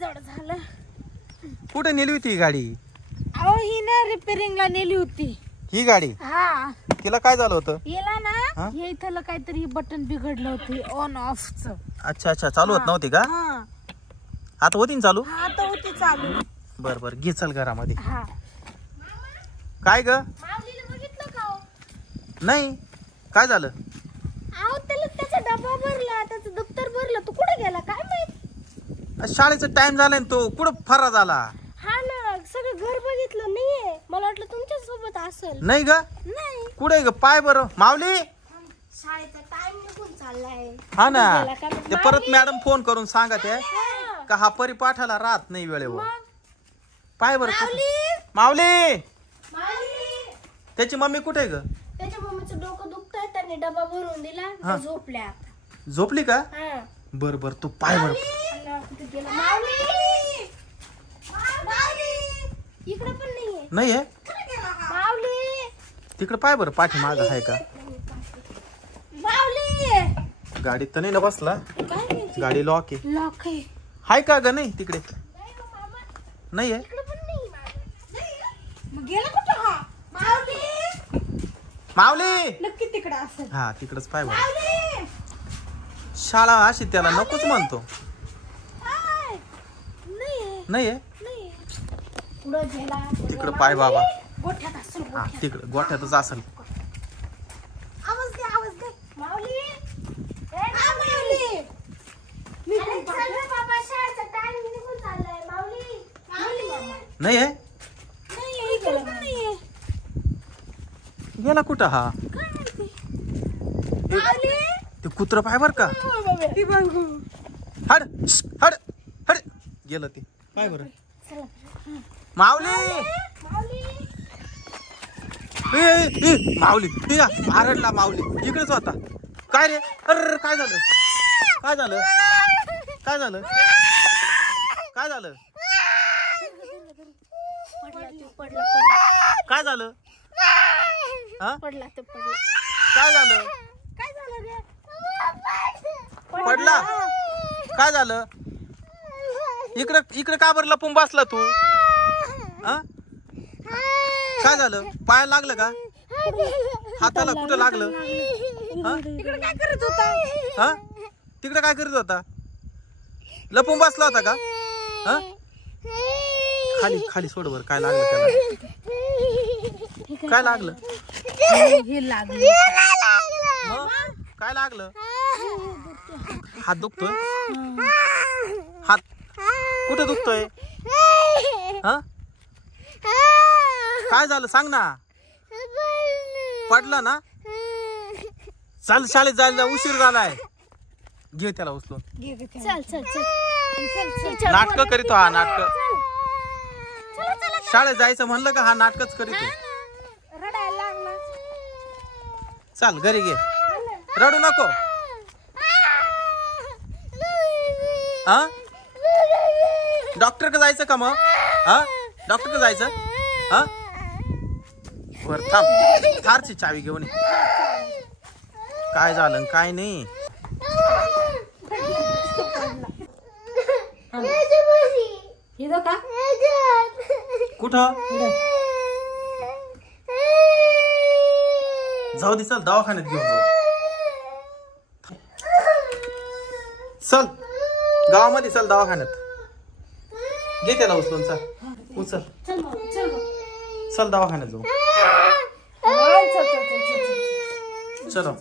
जड झालं. कुठे नेली होती ही गाडी? अहो ही ना रिपेअरिंगला नेली होती ही गाडी. हा तिला काय झालं होतं? याला ना हे इथलं काहीतरी बटन बिघडलं होतं ऑन ऑफच. अच्छा अच्छा, चालू होत नव्हती का? आता होती ना चालू? हा आता होती चालू. बर बर, घे चल घरामध्ये. हा काय ग? माऊलीला बघितलं का? नाही, काय झालं? अहो त्याला त्याचा डबा भरला, त्याचं दप्तर भरलं. तू कुठे गेला काय माहित? शाळेचा टाइम झालाय ना, तो कुठं फरार झाला? हा ना, सगळं घर बघितलं नाहीये. मला वाटलं तुमच्या सोबत असेल. नाही ग? नाही. कुठे ग? पाय बरं माऊली. शाळेचा टाइम निघून चाललाय. हा ना, ते परत मॅडम फोन करून सांगा ते का हा परिपाठाला राहत नाही वेळेवर. पाय बरं. माऊली, त्याची मम्मी कुठे ग? त्याच्या मम्मीचं डोकं दुखतंय, त्याने डबा भरून दिला, झोपल्या आता. झोपली का? बर बर, तू पाय बर. इकडे पण नाहीये. नाही आहे? माऊली तिकडे पाय बरं, पाठी माग आहे का? माऊली गाडीत तर नाही ना बसला? गाडी लॉक आहे. लॉक आहे. हाय का ग? नाही तिकडे नाही आहे. इकडे पण नाही. मग गेला कुठं हा? माऊली माऊली नक्की तिकडे असेल. हा तिकडच पाय बरं. शाळा अशी त्याला नकोच म्हणतो. नाही आहे? तिकडं पाय बाबा. गोठ्यात असेल. हा तिकडं गोठ्यातच असेल. आवाज दे, आवाज दे. माऊली माऊली, मी चल रे बाबा, शाळेचा टाइम निघून चाललाय. माऊली नाही आहे? नाही गेला. नाहीये. गेला कुठं हा? ते कुत्र पाय बर का? हड हड हड गेलं ते. पाय बर. माऊली माऊली आरडला. माऊली इकडेच होता. काय रे? अरे काय झालं? काय झालं? काय झालं? काय झालं? काय झालं? हा पडला तो पडला. काय झालं? काय झालं रे? पडला? काय झालं? इकडे इकडे का बरं लपून बसला तू? काय झालं? पायाला लागलं का? हाताला कुठं लागलं? तिकडे काय करत होता? हा तिकडे काय करीत होता? लपून बसला होता का? हा खाली खाली सोड बर. काय लागलं त्याला? काय लागलं? हे लागलं. मग काय लागलं? हात दुखतोय? हात कुठे दुखतोय? हा काय झालं सांग ना. पडला ना? चल शाळेत जायला उशीर झालाय. घे त्याला उचलून. चल चल चल. नाटक करीतो हा. नाटक शाळेत जायचं म्हणलं का हा नाटकच करीतो. रडायला लागला. चल घरी घे. रडू नको. हा डॉक्टर का जायचं का मग? हा डॉक्टर का जायचं? हा बर थांब. थारची चावी घेऊन ये. काय झालं काय नाही? कुठं? जाऊ दे, चल दवाखान्यात घेऊन जाऊ. चल गावामध्ये चल दवाखान्यात. घे त्याला उचलून. चल उचल. चल दवाखान्यात जाऊ. चलो.